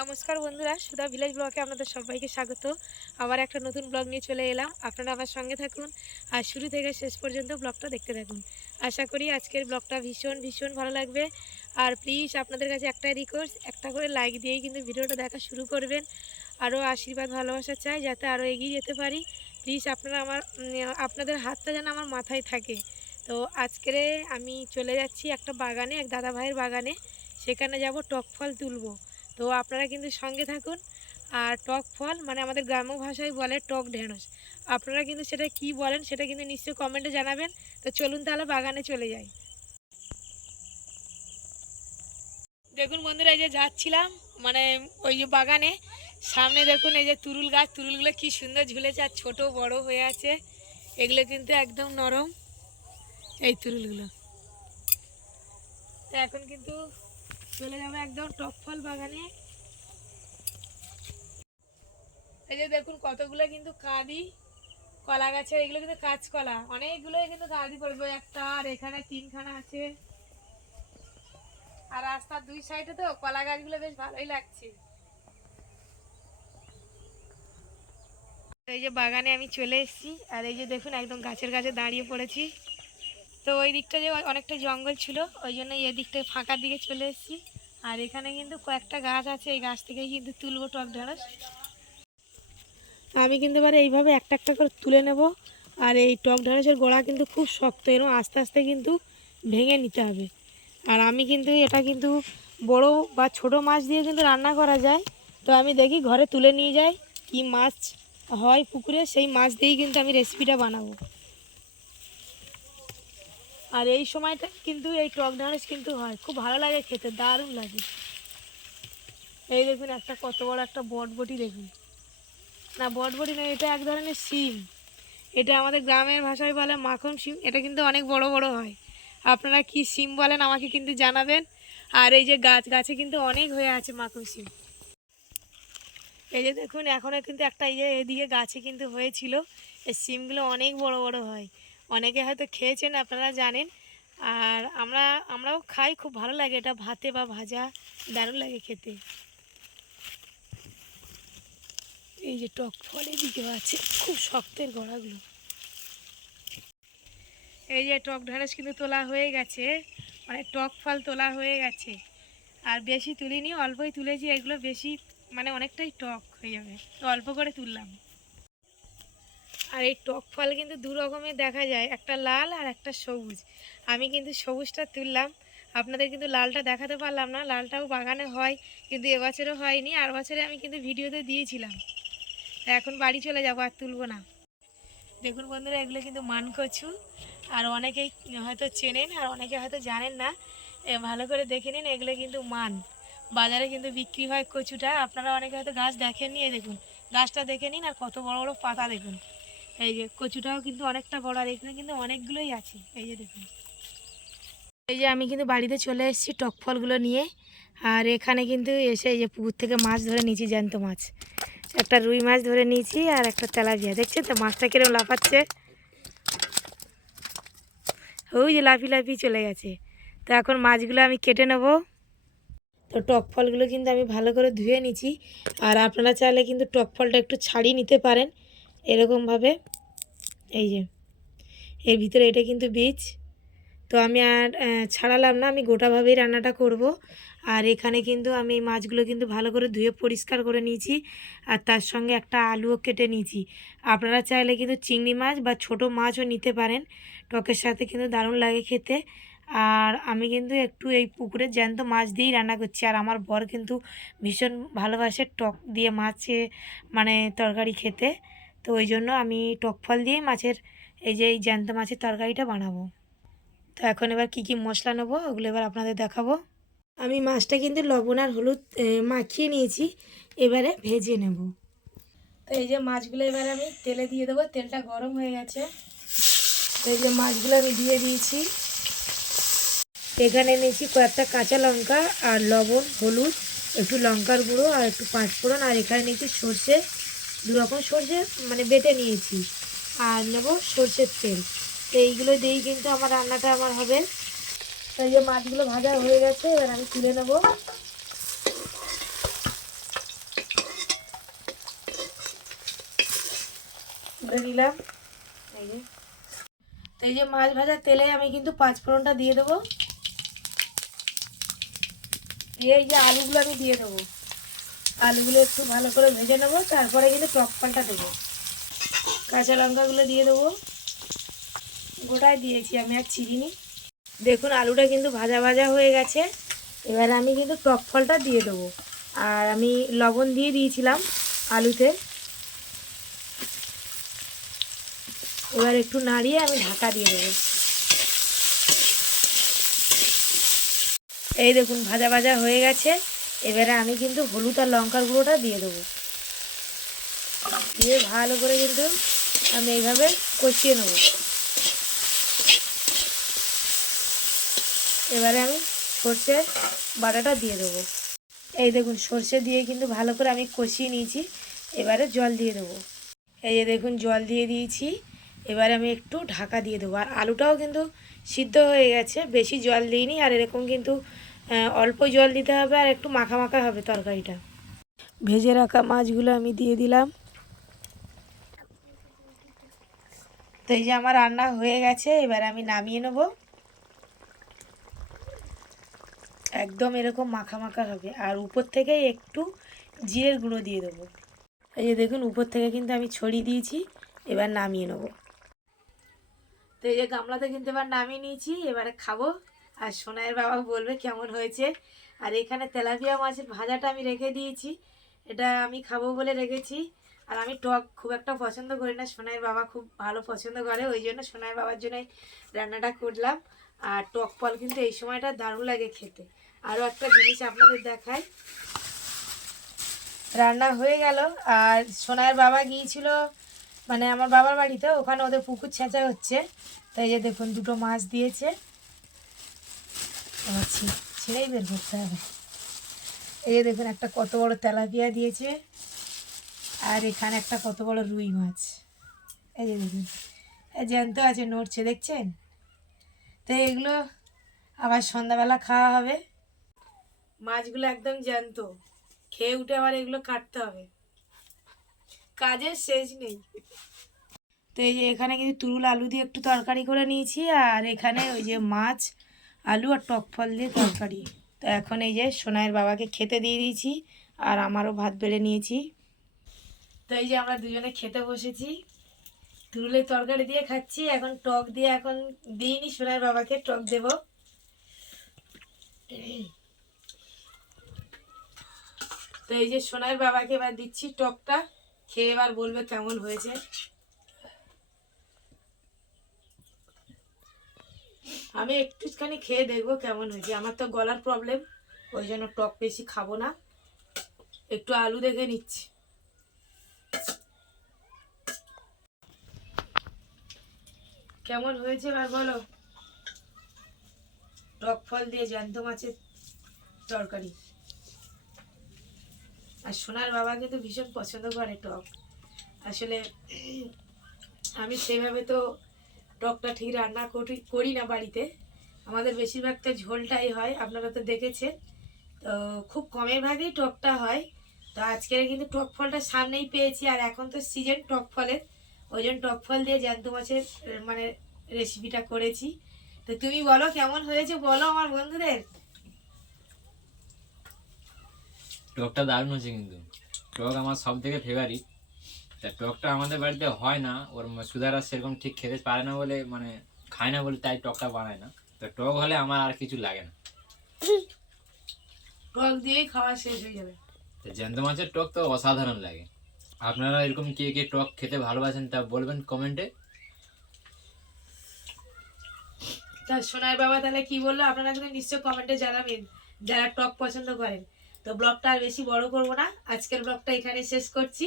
নমস্কার বন্ধুরা, সুধা ভিলেজ ব্লগে আপনাদের সবাইকে স্বাগত। আবার একটা নতুন ব্লগ নিয়ে চলে এলাম। আপনারা আমার সঙ্গে থাকুন আর শুরু থেকে শেষ পর্যন্ত ব্লগটা দেখতে থাকুন। আশা করি আজকের ব্লগটা ভীষণ ভীষণ ভালো লাগবে। আর প্লিজ আপনাদের কাছে একটাই রিকোয়েস্ট একটা করে লাইক দিয়েই কিন্তু ভিডিওটা দেখা শুরু করবেন। আরও আশীর্বাদ, ভালোবাসা চাই যাতে আরও এগিয়ে যেতে পারি। প্লিজ আপনারা আমার আপনাদের হাতটা যেন আমার মাথায় থাকে। তো আজকেরে আমি চলে যাচ্ছি একটা বাগানে, এক দাদা ভাইয়ের বাগানে। সেখানে যাব টক ফল তুলবো। তো আপনারা কিন্তু সঙ্গে থাকুন। আর টক ফল মানে আমাদের গ্রাম্য ভাষায় বলে টক ঢেঁড়স। আপনারা কিন্তু সেটা কি বলেন সেটা কিন্তু নিশ্চয়ই কমেন্টে জানাবেন। তো চলুন তাহলে বাগানে চলে যাই। দেখুন বন্ধুরা, এই যে যাচ্ছিলাম মানে ওই যে বাগানে। সামনে দেখুন এই যে তুরুল গাছ, তুরুলগুলো কি সুন্দর ঝুলেছে আর ছোটো, বড় হয়ে আছে। এগুলো কিন্তু একদম নরম, এই তুরুলগুলো। তো এখন কিন্তু চলে যাব একদম টক ফল বাগানে। এই যে দেখুন কতগুলো কিন্তু কাঁদি কলা গাছে, এগুলো কিন্তু কাঁচকলা। অনেকগুলোই কিন্তু কাঁদি পড়বে, একটা আর এখানে তিনখানা আছে। আর রাস্তার দুই সাইডে তো কলা গাছগুলো বেশ ভালোই লাগছে। এই যে বাগানে আমি চলে এসেছি, আর এই যে দেখুন একদম গাছের কাছে দাঁড়িয়ে পড়েছি। তো ওই দিকটা যে অনেকটা জঙ্গল ছিল, ওই জন্য এই দিকটা ফাঁকার দিকে চলে এসেছি। আর এখানে কিন্তু কয়েকটা গাছ আছে, এই গাছ থেকেই কিন্তু তুলবো টক ঢেঁড়স। আমি কিন্তু এবারে এইভাবে একটা একটা করে তুলে নেব, আর এই টক ঢেঁড়সের গোড়া কিন্তু খুব শক্ত এরকম আস্তে আস্তে কিন্তু ভেঙে নিতে হবে। আর আমি কিন্তু এটা কিন্তু বড় বা ছোট মাছ দিয়ে কিন্তু রান্না করা যায়। তো আমি দেখি ঘরে তুলে নিয়ে যাই, কি মাছ হয় পুকুরে, সেই মাছ দিয়েই কিন্তু আমি রেসিপিটা বানাবো। আর এই সময়টা কিন্তু এই টক ঢেঁড়স কিন্তু হয়। খুব ভালো লাগে খেতে, দারুণ লাগে। এই দেখুন একটা কত বড় একটা বটবটি দেখুন। না, বটবটি নয়, এটা এক ধরনের শিম। এটা আমাদের গ্রামের ভাষায় বলে মাখন শিম, এটা কিন্তু অনেক বড় বড় হয়। আপনারা কি শিম বলেন আমাকে কিন্তু জানাবেন। আর এই যে গাছ, গাছে কিন্তু অনেক হয়ে আছে মাখন শিম। এই যে দেখুন এখনও কিন্তু একটা ইয়ে এদিকে গাছে কিন্তু হয়েছিল। এই শিমগুলো অনেক বড় বড় হয়। অনেকে হয়তো খেয়েছেন, আপনারা জানেন। আর আমরা, আমরাও খাই, খুব ভালো লাগে এটা ভাতে বা ভাজা, দারুণ লাগে খেতে। এই যে টক ফল এদিকেও আছে, খুব শক্তের গড়াগুলো। এই যে টক ঢেঁড়স কিন্তু তোলা হয়ে গেছে মানে টক ফল তোলা হয়ে গেছে। আর বেশি তুলিনি, অল্পই তুলেছি, এগুলো বেশি মানে অনেকটাই টক হয়ে যাবে। অল্প করে তুললাম। আর এই টক ফল কিন্তু দু রকমের দেখা যায়, একটা লাল আর একটা সবুজ। আমি কিন্তু সবুজটা তুললাম। আপনাদের কিন্তু লালটা দেখাতে পারলাম না, লালটাও বাগানে হয়, কিন্তু এবছরও হয়নি। আর বছরে আমি কিন্তু ভিডিওতে দিয়েছিলাম। এখন বাড়ি চলে যাব আর তুলবো না। দেখুন বন্ধুরা, এগুলো কিন্তু মান কচু আর অনেকেই হয়তো চেনেন আর অনেকে হয়তো জানেন না। ভালো করে দেখে নিন, এগুলো কিন্তু মান। বাজারে কিন্তু বিক্রি হয় কচুটা। আপনারা অনেকে হয়তো গাছ দেখেননি দেখুন। গাছটা দেখে নিন আর কত বড় বড় পাতা দেখুন। এই যে কচুটাও কিন্তু অনেকটা বড়, আর এখানে কিন্তু অনেকগুলোই আছে। এই যে দেখুন। এই যে আমি কিন্তু বাড়িতে চলে এসেছি টক ফলগুলো নিয়ে, আর এখানে কিন্তু এসে এই যে পুকুর থেকে মাছ ধরে নিয়েছি, জ্যান্ত মাছ। একটা রুই মাছ ধরে নিয়েছি, আর একটা তেলাপিয়া। দেখছেন তো মাছটা কিরম লাফাচ্ছে? ওই যে লাফি লাফি চলে গেছে। তো এখন মাছগুলো আমি কেটে নেব। তো টক ফলগুলো কিন্তু আমি ভালো করে ধুয়ে নিচ্ছি আর আপনারা চাইলে কিন্তু টক ফলটা একটু ছাড়িয়ে নিতে পারেন। এরকমভাবে, এই যে, এর ভিতরে এটা কিন্তু বীজ। তো আমি আর ছাড়ালাম না, আমি গোটাভাবেই রান্নাটা করব। আর এখানে কিন্তু আমি এই মাছগুলো কিন্তু ভালো করে ধুয়ে পরিষ্কার করে নিয়েছি। আর তার সঙ্গে একটা আলুও কেটে নিয়েছি। আপনারা চাইলে কিন্তু চিংড়ি মাছ বা ছোট মাছও নিতে পারেন। টকের সাথে কিন্তু দারুণ লাগে খেতে। আর আমি কিন্তু একটু এই পুকুরে জ্যান্ত মাছ দিয়েই রান্না করছি। আর আমার বর কিন্তু ভীষণ ভালোবাসে টক দিয়ে মাছে মানে তরকারি খেতে। তো ওই জন্য আমি টক ফল দিয়ে মাছের এই যে এই জ্যান্ত মাছের তরকারিটা বানাবো। তো এখন এবার কি কি মশলা নেব ওগুলো এবার আপনাদের দেখাবো। আমি মাছটা কিন্তু লবণ আর হলুদ মাখিয়ে নিয়েছি, এবারে ভেজে নেব। তো এই যে মাছগুলো এবারে আমি তেলে দিয়ে দেবো, তেলটা গরম হয়ে গেছে। তো এই যে মাছগুলো আমি দিয়ে দিয়েছি। এখানে নিয়েছি কয়েকটা কাঁচা লঙ্কা আর লবণ, হলুদ, একটু লঙ্কার গুঁড়ো আর একটু পাঁচফোড়ন, আর এখানে নিয়েছি সর্ষে। দু রকম সর্ষে মানে বেটে নিয়েছি। আর নেব সর্ষের তেল। এইগুলো দিয়েই কিন্তু আমার রান্নাটা আমার হবে। তো এই যে মাছগুলো ভাজা হয়ে গেছে, এবার আমি তুলে নেব। তুলে নিলাম। এই যে। মাছ ভাজা তেলে আমি কিন্তু পাঁচ ফোড়নটা দিয়ে দেবো। দিয়ে এই যে আলুগুলো আমি দিয়ে দেবো। আলুগুলো একটু ভালো করে ভেজে নেব, তারপরে কিন্তু টক পালটা দেবো। কাঁচা লঙ্কাগুলো দিয়ে দেবো। গোটায় দিয়েছি আমি আর চিরিনি দেখুন, আলুটা কিন্তু ভাজা ভাজা হয়ে গেছে। এবার আমি কিন্তু টক ফলটা দিয়ে দেবো। আর আমি লবণ দিয়ে দিয়েছিলাম আলুতে। এবার একটু নাড়িয়ে আমি ঢাকা দিয়ে দেবো। এই দেখুন, ভাজা ভাজা হয়ে গেছে। এবারে আমি কিন্তু হলুদ আর লঙ্কার গুঁড়োটা দিয়ে দেবো। দিয়ে ভালো করে কিন্তু আমি এইভাবে কষিয়ে নেব। এবারে আমি সর্ষে বাটাটা দিয়ে দেবো। এই দেখুন, সর্ষে দিয়ে কিন্তু ভালো করে আমি কষিয়ে নিয়েছি। এবারে জল দিয়ে দেবো। এই যে দেখুন, জল দিয়ে দিয়েছি। এবারে আমি একটু ঢাকা দিয়ে দেবো। আর আলুটাও কিন্তু সিদ্ধ হয়ে গেছে, বেশি জল দিইনি। আর এরকম কিন্তু অল্প জল দিতে হবে আর একটু মাখা মাখা হবে তরকারিটা। ভেজে রাখা মাছগুলো আমি দিয়ে দিলাম। তো এই যে আমার রান্না হয়ে গেছে, এবার আমি নামিয়ে নেব। একদম এরকম মাখা মাখা হবে। আর উপর থেকে একটু জিরের গুঁড়ো দিয়ে দেবো। এই যে দেখুন, উপর থেকে কিন্তু আমি ছড়িয়ে দিয়েছি, এবার নামিয়ে নেব। তো এই যে গামলাতে কিন্তু এবার নামিয়ে নিয়েছি, এবারে খাব। আর সোনাইয়ের বাবা বলবে কেমন হয়েছে। আর এখানে তেলাপিয়া মাছের ভাজাটা আমি রেখে দিয়েছি। এটা আমি খাব বলে রেখেছি। আর আমি টক খুব একটা পছন্দ করি না। সোনাইয়ের বাবা খুব ভালো পছন্দ করে, ওই জন্য সোনাইয়ের বাবার জন্যই রান্নাটা করলাম। আর টক ফল কিন্তু এই সময়টা দারুণ লাগে খেতে। আরও একটা জিনিস আপনাদের দেখাই। রান্না হয়ে গেল। আর সোনাইয়ের বাবা গিয়েছিল মানে আমার বাবার বাড়িতে, ওখানে ওদের পুকুর ছেঁচা হচ্ছে। তাই যে দেখুন, দুটো মাছ দিয়েছে। ছেড়েই বের করতে হবে। এই যে দেখুন, একটা কত বড় তেলাপিয়া দিয়েছে। আর এখানে একটা কত বড় রুই মাছ। এই যে দেখুন জ্যান্ত আছে, নড়ছে, দেখছেন? তো এগুলো আবার সন্ধ্যাবেলা খাওয়া হবে। মাছগুলো একদম জ্যান্ত। খেয়ে উঠে আবার এগুলো কাটতে হবে। কাজের শেষ নেই। তো এই যে এখানে কিন্তু তুরুল আলু দিয়ে একটু তরকারি করে নিয়েছি, আর এখানে ওই যে মাছ আলু আর টক ফল দিয়ে তরকারি। তো এখন এই যে সোনাইয়ের বাবাকে খেতে দিয়ে দিয়েছি আর আমারও ভাত বেড়ে নিয়েছি। তো এই যে আমরা দুজনে খেতে বসেছি। তুরুলের তরকারি দিয়ে খাচ্ছি। এখন টক দিয়ে এখন দিইনি, সোনাইয়ের বাবাকে টক দেব। তো এই যে সোনাইয়ের বাবাকে এবার দিচ্ছি টকটা। খেয়ে এবার বলবে কেমন হয়েছে। আমি একটুখানি খেয়ে দেখব কেমন হয়েছে। আমার তো গলার প্রবলেম ওই জন্য টক বেশি খাব না। একটু আলু দেখে নিচ্ছি। কেমন হয়েছে এবার বলো? টক ফল দিয়ে জ্যান্ত মাছের তরকারি। আর সোনার বাবা কিন্তু ভীষণ পছন্দ করে টক। আসলে আমি সেভাবে তো টকটা ঠিক রান্না করি করি না বাড়িতে। আমাদের বেশিরভাগটা ঝোলটাই হয়, আপনারা তো দেখেছেন। তো খুব কমের ভাগেই টকটা হয়। তো আজকের কিন্তু টক ফলটা সামনেই পেয়েছি, আর এখন তো সিজন টক ফলের। ওই জন্য টক ফল দিয়ে জ্যান্ত মাছের মানে রেসিপিটা করেছি। তো তুমি বলো, কেমন হয়েছে বলো আমার বন্ধুদের? টকটা দারুণ হচ্ছে কিন্তু। টক আমার সব থেকে ফেভারিট তা টকটা আমাদের বাড়িতে হয় না ওর সুধারা সেরকম ঠিক খেতে পারে না বলে মানে খায় না বলে তাই টকটা বানায় না। তো টক হলে আমার আর কিছু লাগে না। টক দিয়েই খাওয়া শেষ হয়ে যাবে। তো জ্যান্ত মাছের টক তো অসাধারণ লাগে। আপনারা এরকম কে কে টক খেতে ভালোবাসেন তা বলবেন কমেন্টে। তা সোনার বাবা তাহলে কি বলল? আপনারা কিন্তু নিশ্চয় কমেন্টে জানাবেন যারা টক পছন্দ করেন। তো ব্লগটা আর বেশি বড় করব না। আজকের ব্লগটা এখানে শেষ করছি।